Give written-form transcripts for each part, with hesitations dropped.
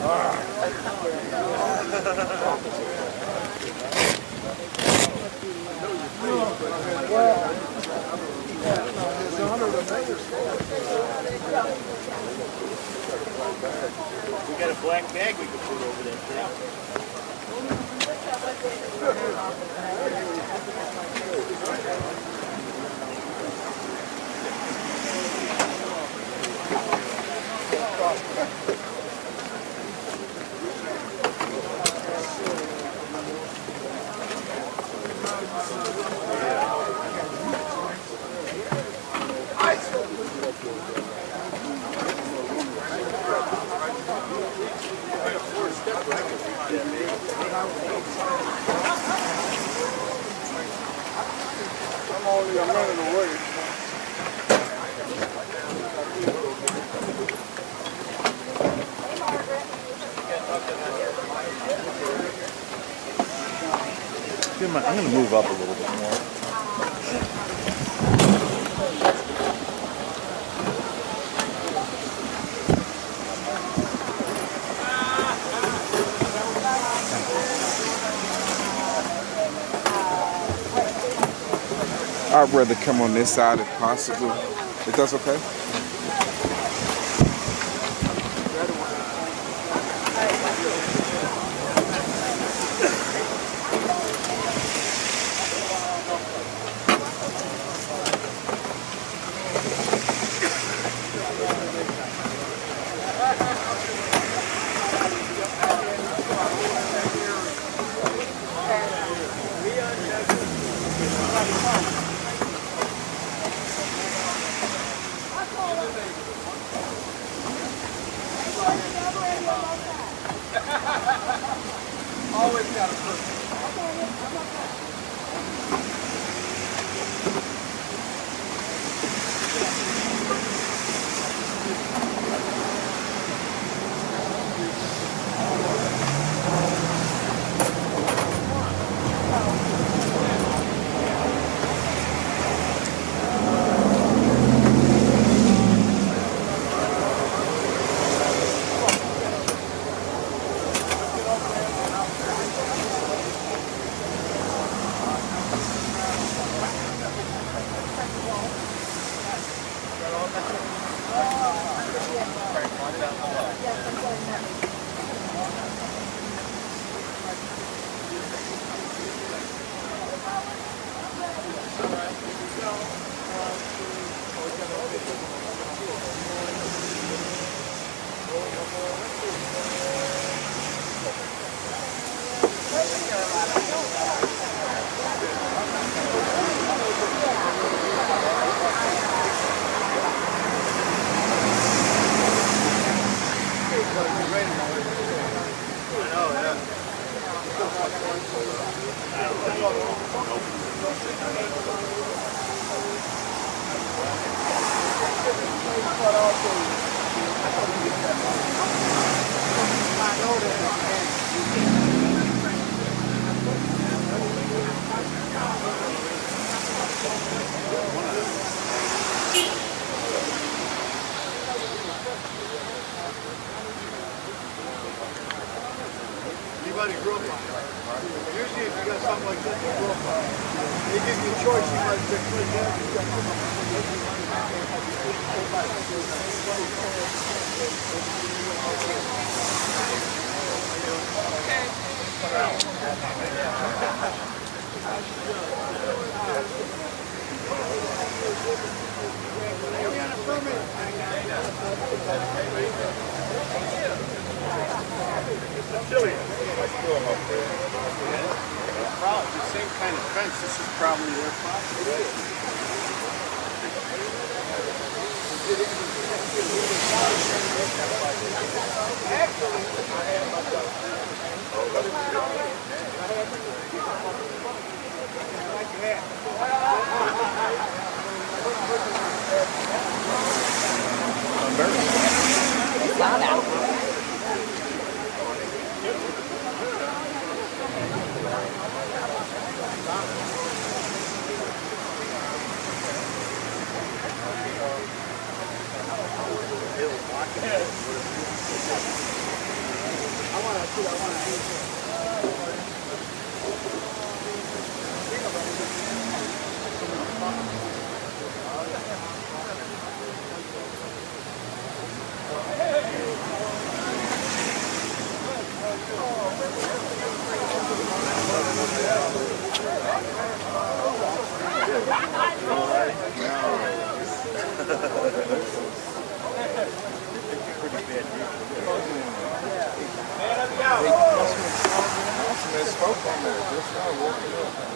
We got a black bag we could put over that thing. I'm going to move up a little bit more. I'd rather come on this side if possible. If that's okay? Anybody grew up on it? Usually if you got something like this, you grew up on it. They give you a choice, you might pick right there. Chili. Probably the same kind of fence. This is probably their property. Councilman spoke on that. Just now walking up.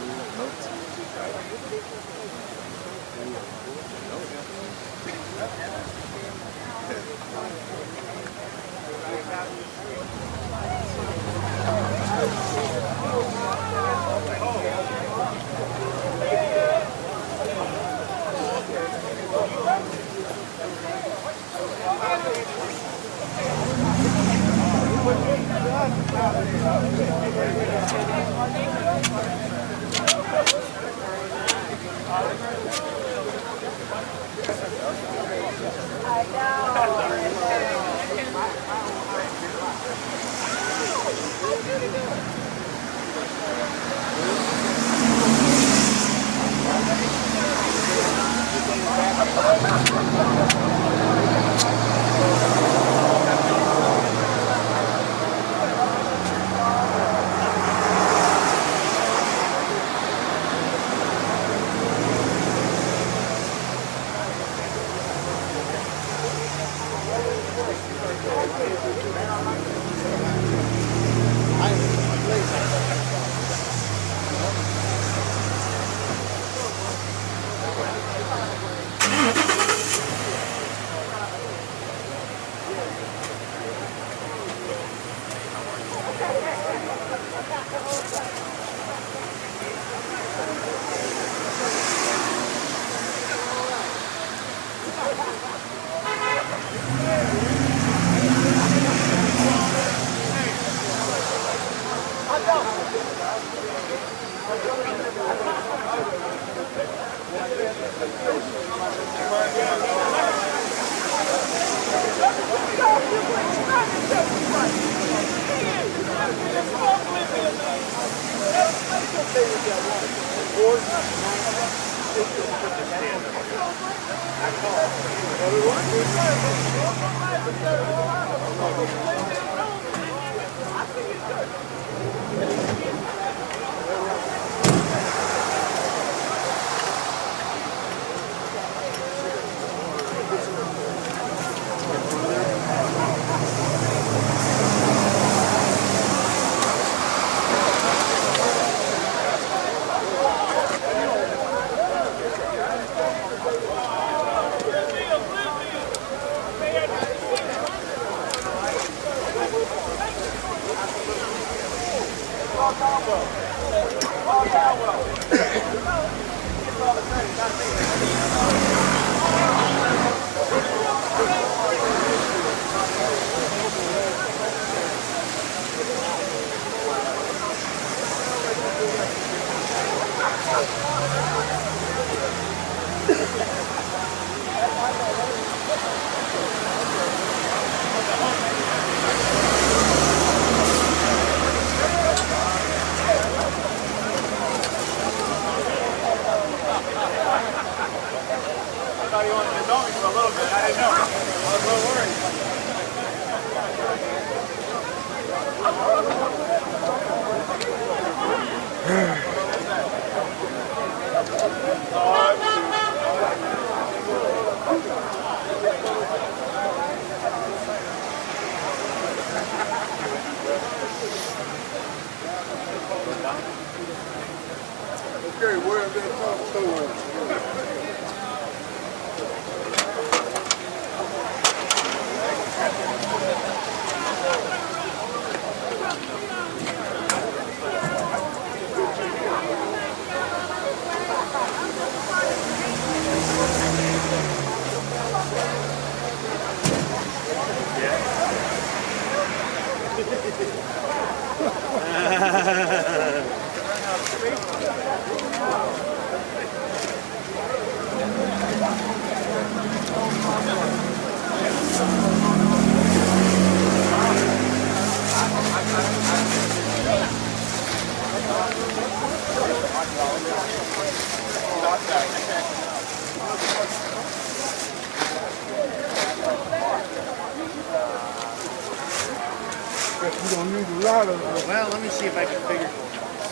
You don't need a lot of them. Well, let me see if I can figure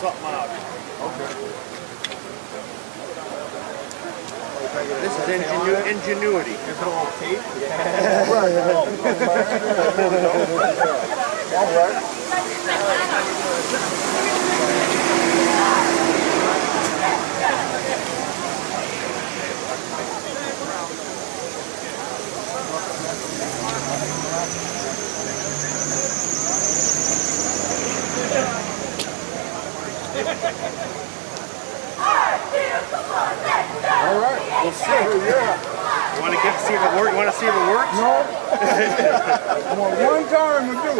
something out. Okay. This is ingenuity. Is it all tape? Yeah. Right. All right. All right. We'll see. Yeah. You want to see if it works? You want to see if it works? No. I want one time to do.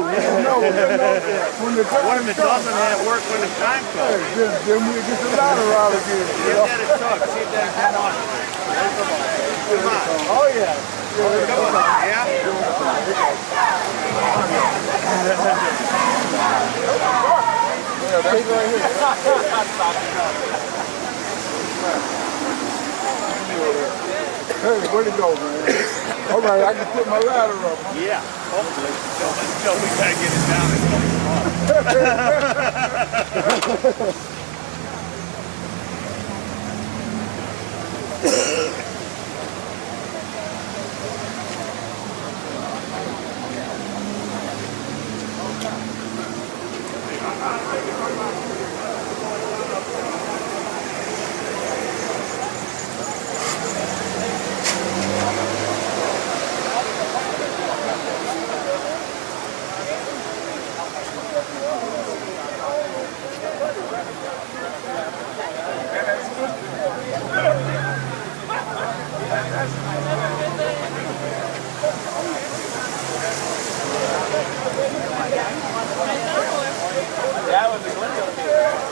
No. When the time What if it doesn't work when the time comes? Then we get the ladder out again. See if that is stuck. See if that come on. Come on. Oh yeah. Come on. Yeah? Yeah, that's right here. Hey, where'd it go, man? All right, I can put my ladder up. Yeah. Hopefully. Until we gotta get it down and go up.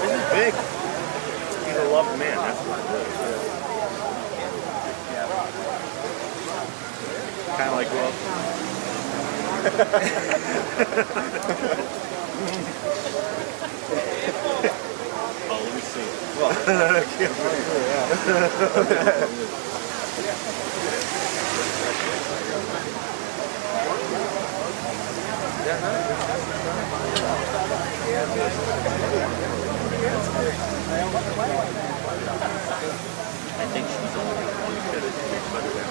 This is big. He's a loved man. That's what it is. Kind of like oh, let me see. I think she's only one kid. It's better than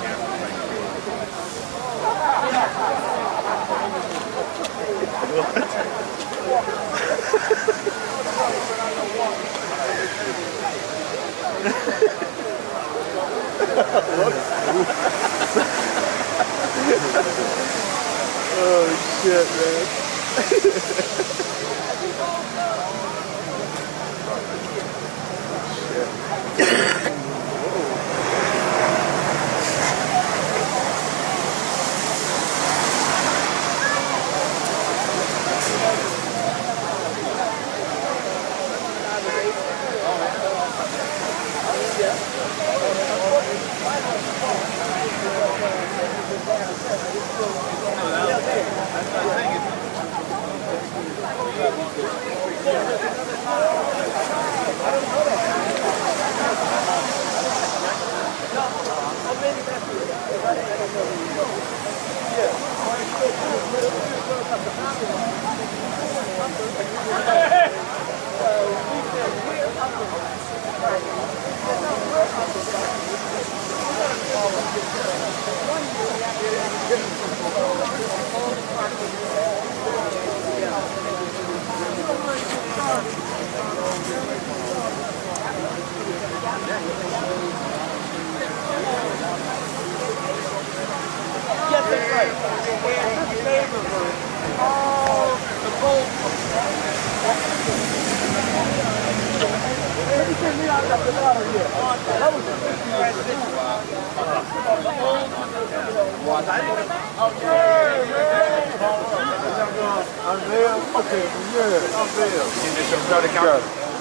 oh shit, man.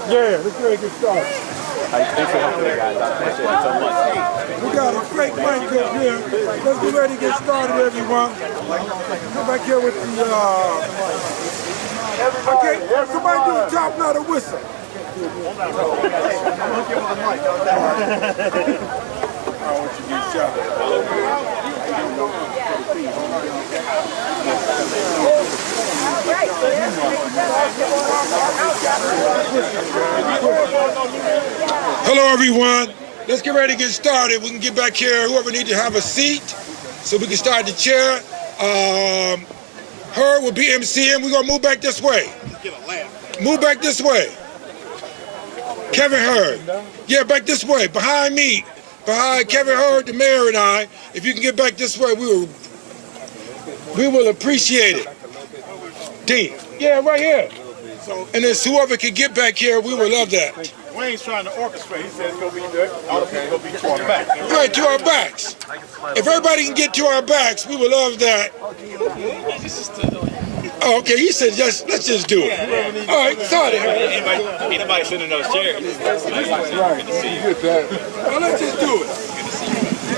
Yeah, let's ready to get started. Thanks for helping me, guys. I appreciate it so much. We got a freight bank up here. Let's get ready to get started, everyone. Come back here with the, okay, somebody do the top knot of whistle. I want you to get shot. All right, Hello, everyone. Let's get ready to get started. We can get back here. Whoever needs to have a seat so we can start the chair. Her will be MCing. We're going to move back this way. Move back this way. Kevin Hurd. Yeah, back this way. Behind me. Behind Kevin Hurd, the mayor, and I. If you can get back this way, we will appreciate it. Dean. Yeah, right here. And then whoever can get back here, we would love that. Wayne's trying to orchestrate. He says it's going to be good. All the people going to be to our back. Right, to our backs. If everybody can get to our backs, we would love that. Oh, okay, he said let's just do it. All right, sorry. Anybody sitting in those chairs. Well, let's just do it.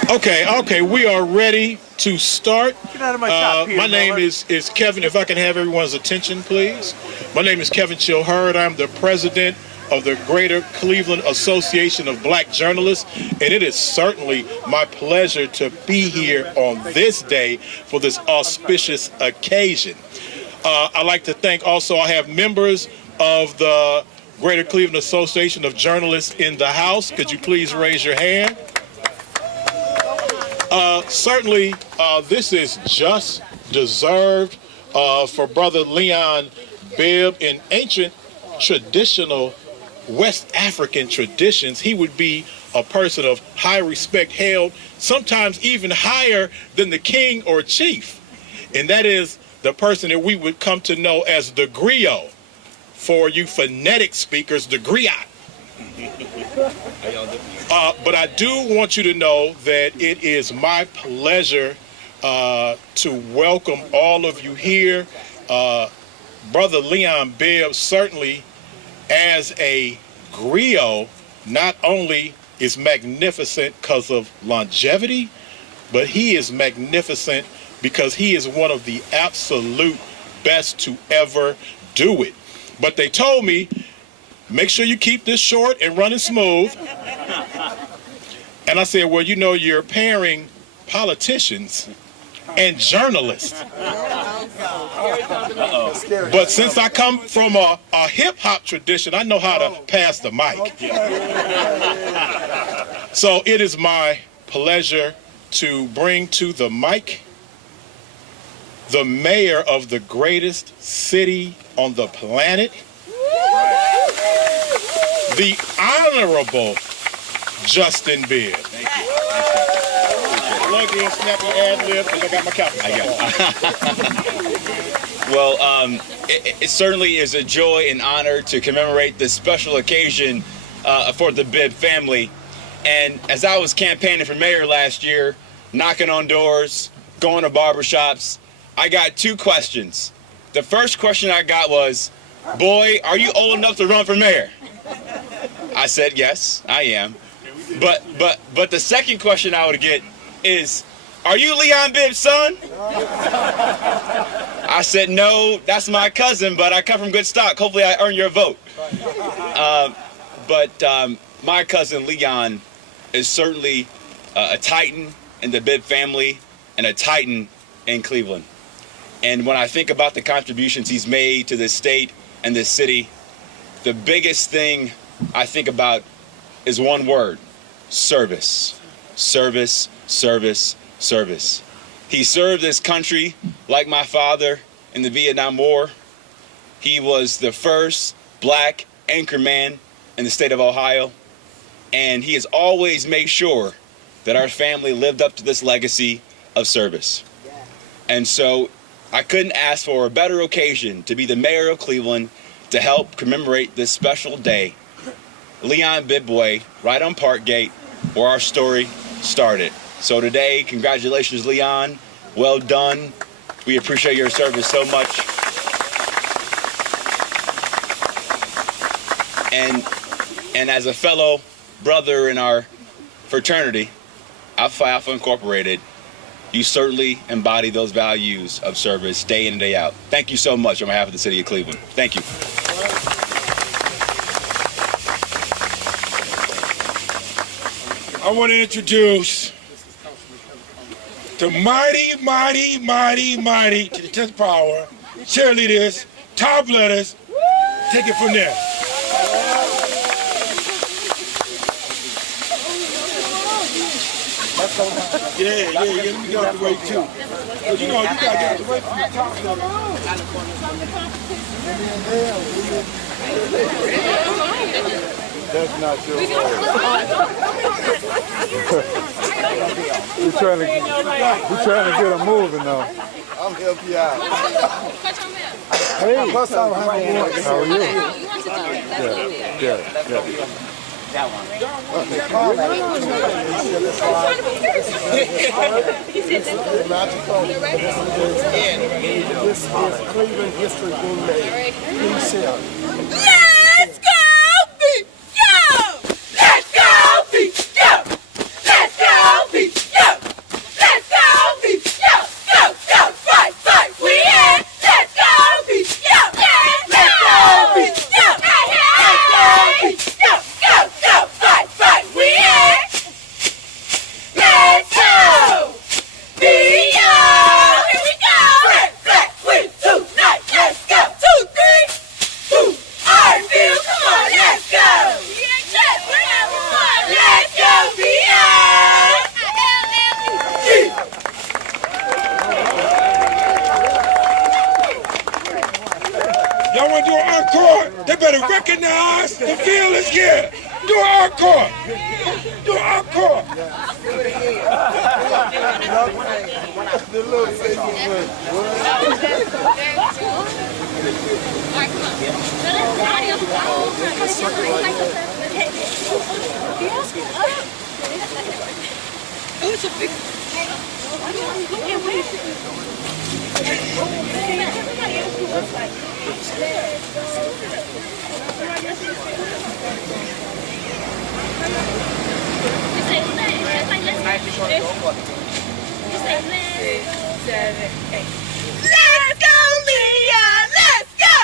Okay, we are ready to start. Get out of my shop, My name is Kevin. If I can have everyone's attention, please. My name is Kevin Hurd. I'm the president of the Greater Cleveland Association of Black Journalists, and it is certainly my pleasure to be here on this day for this auspicious occasion. I'd like to thank also, I have members of the Greater Cleveland Association of Journalists in the house. Could you please raise your hand? Certainly, this is just deserved for Brother Leon Bibb. In ancient traditional West African traditions, he would be a person of high respect, held sometimes even higher than the king or chief. And that is the person that we would come to know as the griot. For you phonetic speakers, the griot. But I do want you to know that it is my pleasure to welcome all of you here. Brother Leon Bibb, certainly as a griot, not only is magnificent because of longevity, but he is magnificent because he is one of the absolute best to ever do it. But they told me, make sure you keep this short and running smooth. And I said, well, you know, you're pairing politicians and journalists. But since I come from a hip-hop tradition, I know how to pass the mic. So it is my pleasure to bring to the mic the mayor of the greatest city on the planet, the Honorable Justin Bibb. Thank you. Plug in, snap your ad lib, because I got my calculator. Well, it certainly is a joy and honor to commemorate this special occasion for the Bibb family. And as I was campaigning for mayor last year, knocking on doors, going to barbershops, I got two questions. The first question I got was, boy, are you old enough to run for mayor? I said, yes, I am. But the second question I would get is, are you Leon Bibb's son? I said, no, that's my cousin, but I come from good stock. Hopefully I earn your vote. But my cousin Leon is certainly a titan in the Bibb family and a titan in Cleveland. And when I think about the contributions he's made to this state and this city, the biggest thing I think about is one word: service. Service, service, service. He served this country like my father in the Vietnam War. He was the first black anchorman in the state of Ohio. And he has always made sure that our family lived up to this legacy of service. And so I couldn't ask for a better occasion to be the mayor of Cleveland to help commemorate this special day, Leon Bibb Way, right on Parkgate, where our story started. So today, congratulations, Leon. Well done. We appreciate your service so much. And as a fellow brother in our fraternity, Alpha Alpha Incorporated, you certainly embody those values of service day in and day out. Thank you so much on behalf of the city of Cleveland. Thank you. I want to introduce the mighty, mighty, mighty, mighty, to the 10th power, cheerleaders, top letters, take it from there. Yeah, let me get out the way too. But you know, you gotta get out the way from the top of That's not your way. We're trying to get them moving though. I'll help you out. Hey, plus I'll have a voice. How are you? Yeah. That one. This is Cleveland history being made. Please sit. Let's go, beat, yo! Let's go, beat, yo! Let's go, beat, yo! Let's go, beat, yo! Go, fight, we in! Let's go, beat, yo! Let's go, beat, yo! Let's go, beat, yo! Go, fight, we in! Let's go, beat, yo! Here we go! Black, with tonight, let's go! 2, 3, 2, R-View, come on, let's go! Let's go, beyond! Y'all want to do an encore? They better recognize the feel is here. Do an encore. Do an encore. The little thing you went, Let's go, Leon! Let's go!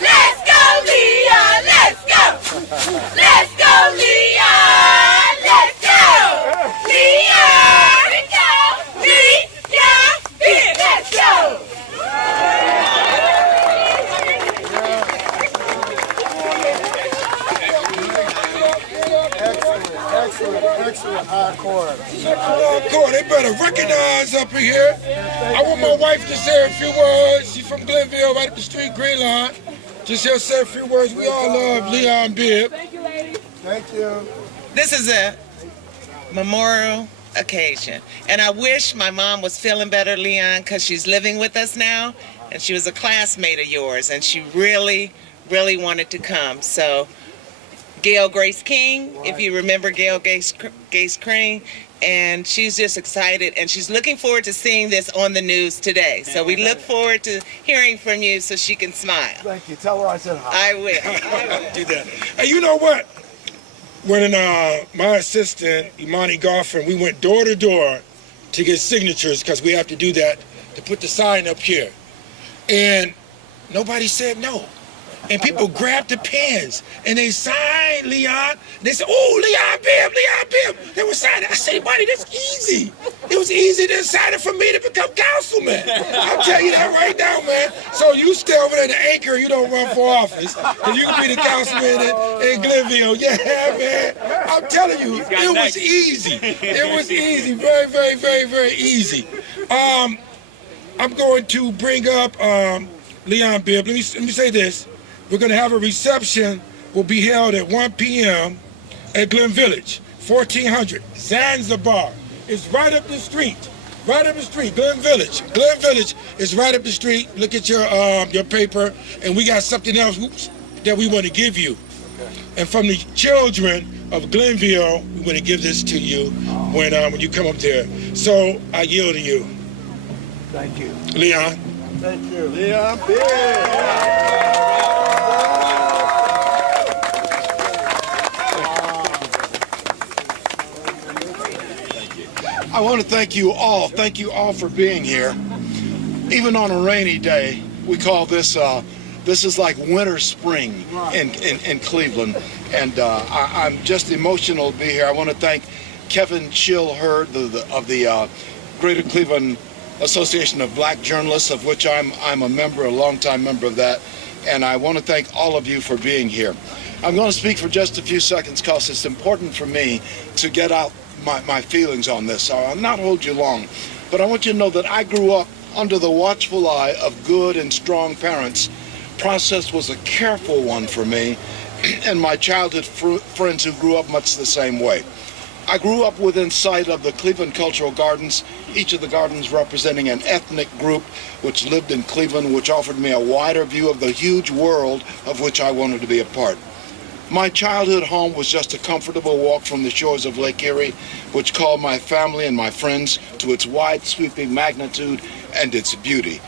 Let's go, Leon! Let's go! Let's go, Leon! Let's go! Leon! Let's go! Leon! Let's go! excellent high chorus. Encore. They better recognize up in here. I want my wife to say a few words. She's from Glenville, right up the street, Green Line. Just here say a few words. We all love Leon Bibb. Thank you. This is a memorial occasion, and I wish my mom was feeling better, Leon, because she's living with us now, and she was a classmate of yours, and she really, really wanted to come. So, Gail Grace King, if you remember Gail Grace King, and she's just excited, and she's looking forward to seeing this on the news today. So we look forward to hearing from you so she can smile. Thank you. Tell her I said hi. I will. Do that. Hey, you know what? When my assistant, Imani Goffin, we went door to door to get signatures because we have to do that to put the sign up here. And nobody said no. And people grabbed the pens and they signed Leon. They said, "Oh, Leon Bibb, Leon Bibb." They were signing. I said, "Buddy, that's easy. It was easy to sign it for me to become councilman." I'll tell you that right now, man. So you stay over there in the anchor, you don't run for office. And you can be the councilman in Glenville. Yeah, man. I'm telling you, it was easy. It was easy. Very, very, very, very easy. I'm going to bring up Leon Bibb. Let me say this. We're going to have a reception, will be held at 1 p.m. at Glen Village, 1400, Zanzibar. It's right up the street, Glen Village. Glen Village is right up the street. Look at your paper, and we got something else that we want to give you. And from the children of Glenville, we want to give this to you when you come up there. So I yield to you. Thank you. Leon. Thank you. Leon Bibb. I want to thank you all. Thank you all for being here. Even on a rainy day, we call this this is like winter spring in Cleveland, and I'm just emotional to be here. I want to thank Kevin Hurd of the Greater Cleveland Association of Black Journalists, of which I'm a member, a longtime member of that. And I want to thank all of you for being here. I'm going to speak for just a few seconds because it's important for me to get out my feelings on this. So I'll not hold you long. But I want you to know that I grew up under the watchful eye of good and strong parents. Process was a careful one for me and my childhood friends who grew up much the same way. I grew up within sight of the Cleveland Cultural Gardens, each of the gardens representing an ethnic group which lived in Cleveland, which offered me a wider view of the huge world of which I wanted to be a part. My childhood home was just a comfortable walk from the shores of Lake Erie, which called my family and my friends to its wide sweeping magnitude and its beauty.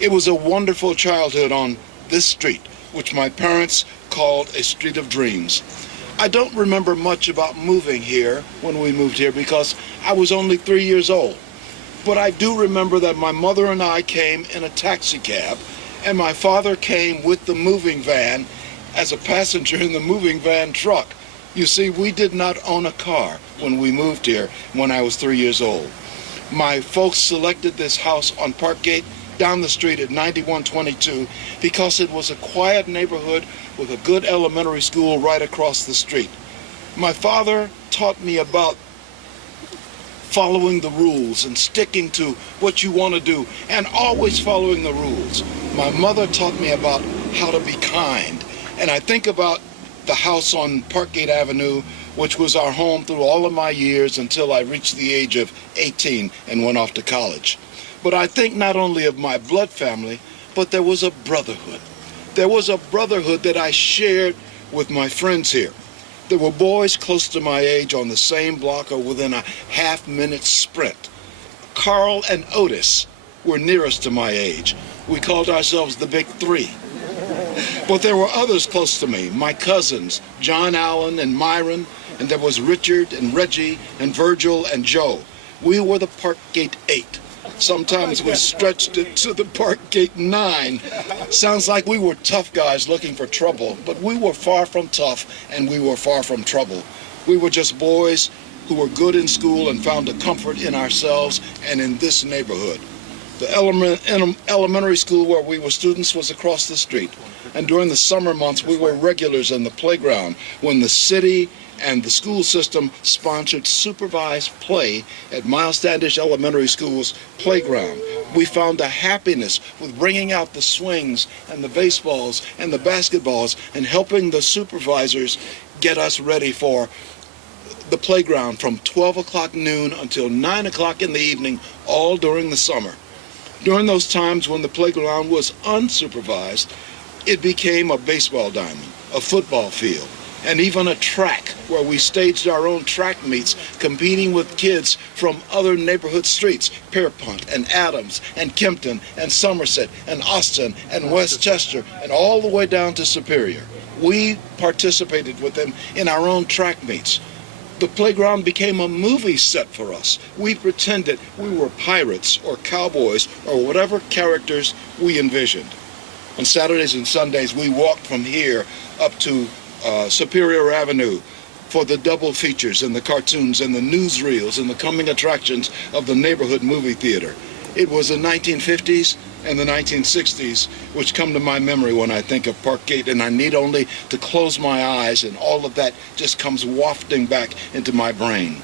It was a wonderful childhood on this street, which my parents called a street of dreams. I don't remember much about moving here when we moved here because I was only 3 years old. But I do remember that my mother and I came in a taxi cab, and my father came with the moving van as a passenger in the moving van truck. You see, we did not own a car when we moved here when I was 3 years old. My folks selected this house on Parkgate down the street at 9122 because it was a quiet neighborhood with a good elementary school right across the street. My father taught me about following the rules and sticking to what you want to do and always following the rules. My mother taught me about how to be kind. And I think about the house on Parkgate Avenue, which was our home through all of my years until I reached the age of 18 and went off to college. But I think not only of my blood family, but there was a brotherhood. There was a brotherhood that I shared with my friends here. There were boys close to my age on the same block or within a half-minute sprint. Carl and Otis were nearest to my age. We called ourselves the Big Three. But there were others close to me, my cousins, John Allen and Myron, and there was Richard and Reggie and Virgil and Joe. We were the Parkgate 8. Sometimes we stretched it to the Parkgate 9. Sounds like we were tough guys looking for trouble, but we were far from tough and we were far from trouble. We were just boys who were good in school and found a comfort in ourselves and in this neighborhood. The elementary school where we were students was across the street. And during the summer months, we were regulars in the playground when the city and the school system sponsored supervised play at Miles Standish Elementary School's playground. We found a happiness with bringing out the swings and the baseballs and the basketballs and helping the supervisors get us ready for the playground from 12 o'clock noon until 9 o'clock in the evening, all during the summer. During those times when the playground was unsupervised, it became a baseball diamond, a football field, and even a track where we staged our own track meets competing with kids from other neighborhood streets, Pierpont and Adams and Kempton and Somerset and Austin and Westchester and all the way down to Superior. We participated with them in our own track meets. The playground became a movie set for us. We pretended we were pirates or cowboys or whatever characters we envisioned. On Saturdays and Sundays, we walked from here up to Superior Avenue for the double features and the cartoons and the newsreels and the coming attractions of the neighborhood movie theater. It was the 1950s and the 1960s which come to my memory when I think of Parkgate, and I need only to close my eyes and all of that just comes wafting back into my brain.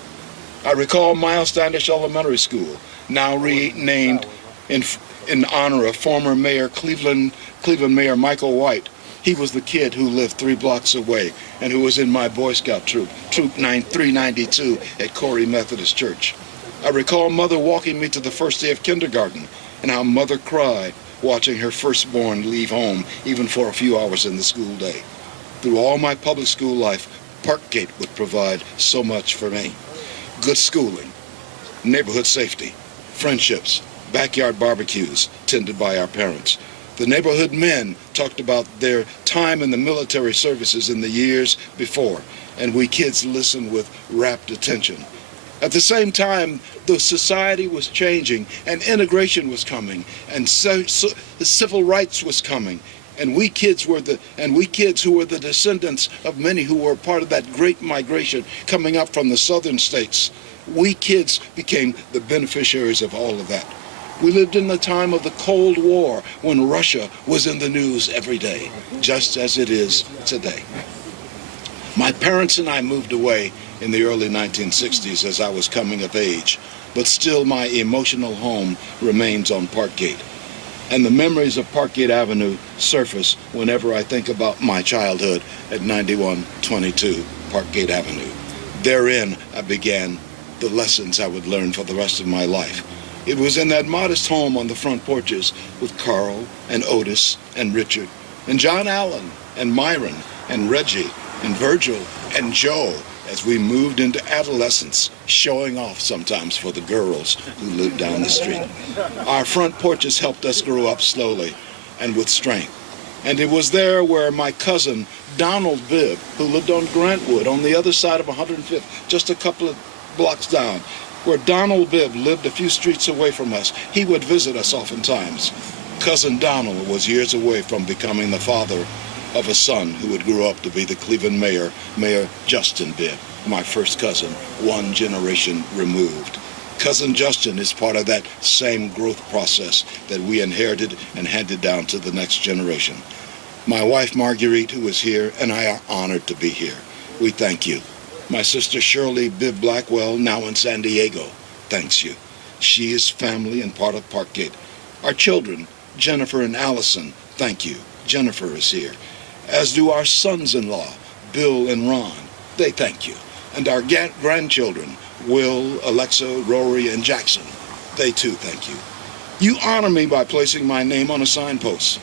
I recall Miles Standish Elementary School, now renamed in honor of former Mayor Cleveland Mayor Michael White. He was the kid who lived 3 blocks away and who was in my Boy Scout troop, Troop 392 at Corey Methodist Church. I recall Mother walking me to the first day of kindergarten and how Mother cried watching her firstborn leave home even for a few hours in the school day. Through all my public school life, Parkgate would provide so much for me. Good schooling, neighborhood safety, friendships, backyard barbecues tended by our parents. The neighborhood men talked about their time in the military services in the years before, and we kids listened with rapt attention. At the same time, the society was changing, and integration was coming, and civil rights was coming, and we kids who were the descendants of many who were part of that great migration coming up from the southern states. We kids became the beneficiaries of all of that. We lived in the time of the Cold War when Russia was in the news every day, just as it is today. My parents and I moved away in the early 1960s as I was coming of age, but still my emotional home remains on Parkgate. And the memories of Parkgate Avenue surface whenever I think about my childhood at 9122 Parkgate Avenue. Therein, I began the lessons I would learn for the rest of my life. It was in that modest home on the front porches with Carl and Otis and Richard and John Allen and Myron and Reggie and Virgil and Joe as we moved into adolescence, showing off sometimes for the girls who lived down the street. Our front porches helped us grow up slowly and with strength. And it was there where my cousin, Donald Bibb, who lived on Grantwood on the other side of 105th, just a couple of blocks down, where Donald Bibb lived a few streets away from us, he would visit us oftentimes. Cousin Donald was years away from becoming the father of a son who would grow up to be the Cleveland mayor, Mayor Justin Bibb, my first cousin, one generation removed. Cousin Justin is part of that same growth process that we inherited and handed down to the next generation. My wife, Marguerite, who is here, and I are honored to be here. We thank you. My sister Shirley Bibb Blackwell, now in San Diego, thanks you. She is family and part of Parkgate. Our children, Jennifer and Allison, thank you. Jennifer is here. As do our sons-in-law, Bill and Ron. They thank you. And our grandchildren, Will, Alexa, Rory, and Jackson. They too thank you. You honor me by placing my name on a signpost.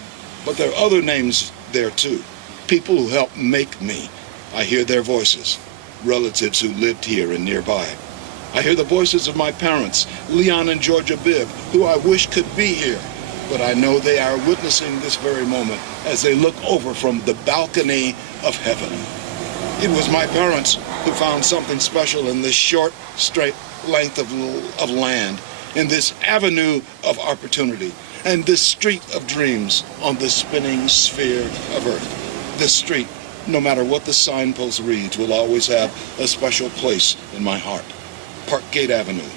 But there are other names there too. People who helped make me. I hear their voices. Relatives who lived here and nearby. I hear the voices of my parents, Leon and Georgia Bibb, who I wish could be here. But I know they are witnessing this very moment as they look over from the balcony of heaven. It was my parents who found something special in this short, straight length of land, in this avenue of opportunity, and this street of dreams on this spinning sphere of earth. This street, no matter what the signpost reads, will always have a special place in my heart. Parkgate Avenue.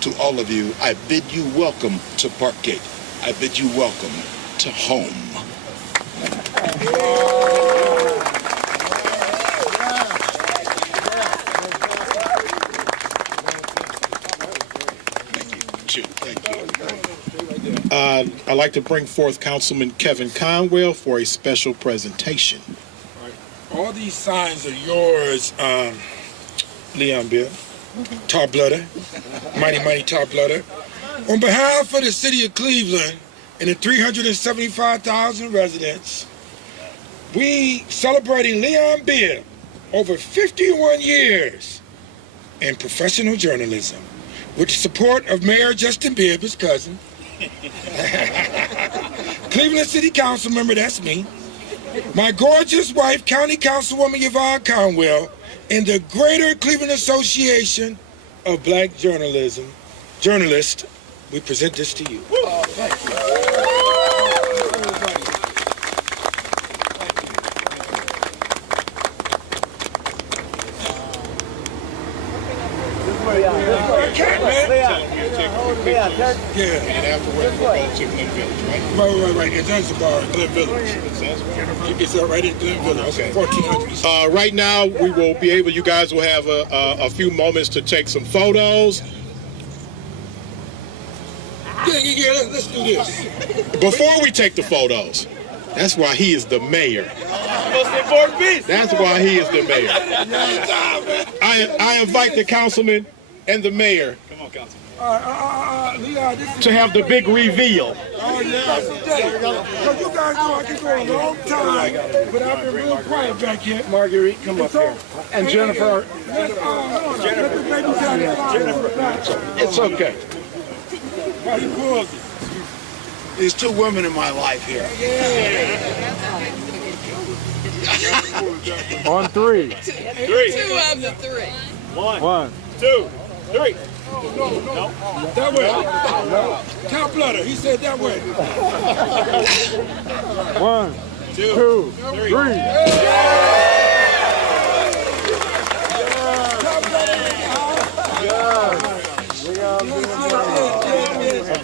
To all of you, I bid you welcome to Parkgate. I bid you welcome to home. Thank you. I'd like to bring forth Councilman Kevin Conwell for a special presentation. All these signs are yours, Leon Bibb. Tar Bloodder. Mighty Tar Bloodder. On behalf of the city of Cleveland and the 375,000 residents, we celebrating Leon Bibb over 51 years in professional journalism with the support of Mayor Justin Bibb, his cousin, Cleveland City Council member, that's me, my gorgeous wife, County Councilwoman Yvonne Conwell, and the Greater Cleveland Association of Black Journalists, we present this to you. Right. It's Zanzibar, Glen Village. It's right in Glen Village. Okay. 1400. Right now, we will be able. You guys will have a few moments to take some photos. Let's do this. Before we take the photos, that's why he is the mayor. Most important piece. That's why he is the mayor. I invite the councilman and the mayor Leon, to have the big reveal. Oh, yeah. Because you guys know I can go a long time, but I've been real quiet back here. Marguerite, come up here. And Jennifer. Let the baby Jennifer. It's okay. Why he pulls it? There's two women in my life here. On three. Two of the three. One. 2, 3. No. That way. Tar Bloodder. He said that way. 1, 2, 3.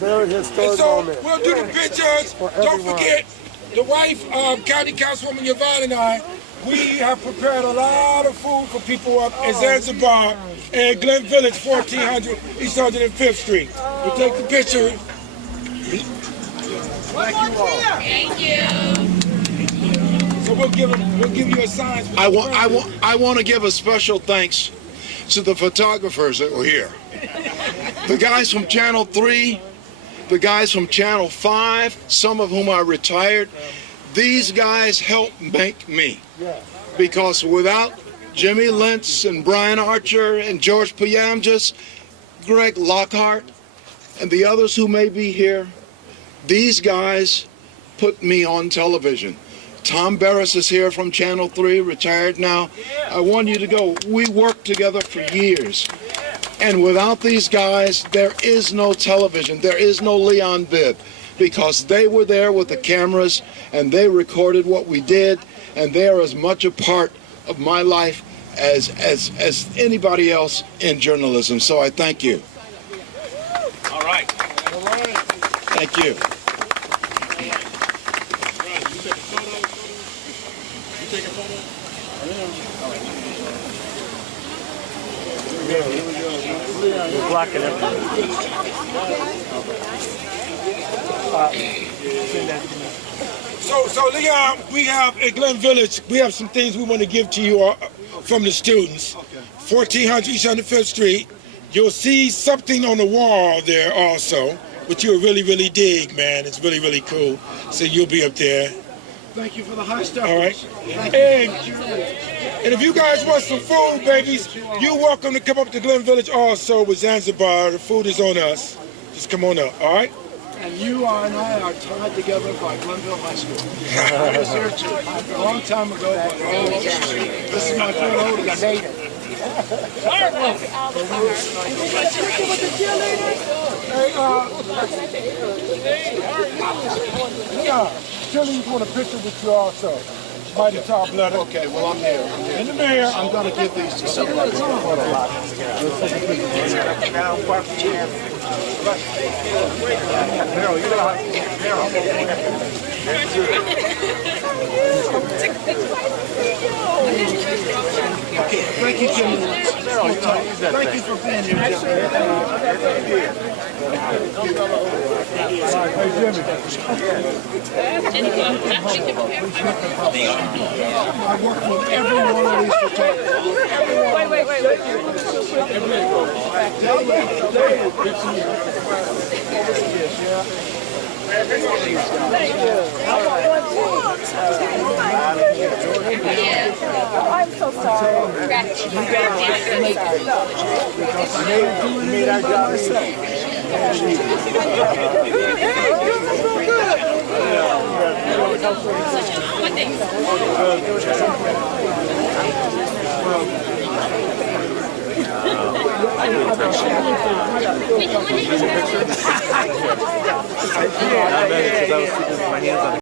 Very And historic so moment. we'll do the pictures. Don't everyone. forget, the wife, County Councilwoman Yvonne and I, we have prepared a lot of food for people up in Zanzibar and Glen Village, 1400 East 105th Street. We'll take the picture. Thank you. So we'll give you a sign. I want to give a special thanks to the photographers that were here. The guys from Channel 3, the guys from Channel 5, some of whom are retired. These guys helped make me. Because without Jimmy Lentz and Brian Archer and George Payamjas, Greg Lockhart, and the others who may be here, these guys put me on television. Tom Barris is here from Channel 3, retired now. I want you to go. We worked together for years. And without these guys, there is no television. There is no Leon Bibb, because they were there with the cameras and they recorded what we did, and they are as much a part of my life as anybody else in journalism. So I thank you. All right. Thank you. You're blocking everything. So Leon, we have at Glen Village, we have some things we want to give to you from the students. 1400 East 105th Street. You'll see something on the wall there also, which you'll really, really dig, man. It's really, really cool. So you'll be up there. Thank you for the high stuff. All right. And if you guys want some food, babies, you're welcome to come up to Glen Village also with Zanzibar. The food is on us. Just come on up, all right? And you and I are tied together by Glenville High School. I was there too, a long time ago. But this is my friend Otis. Yeah, Chili's want a picture with you also. Mighty top letter. Okay, well, I'm here. In the mayor. I'm going to give these to somebody. Thank you, Jimmy. Thank you for being here, Jimmy. I work with every one of these photographers. I'm so sorry. We made our job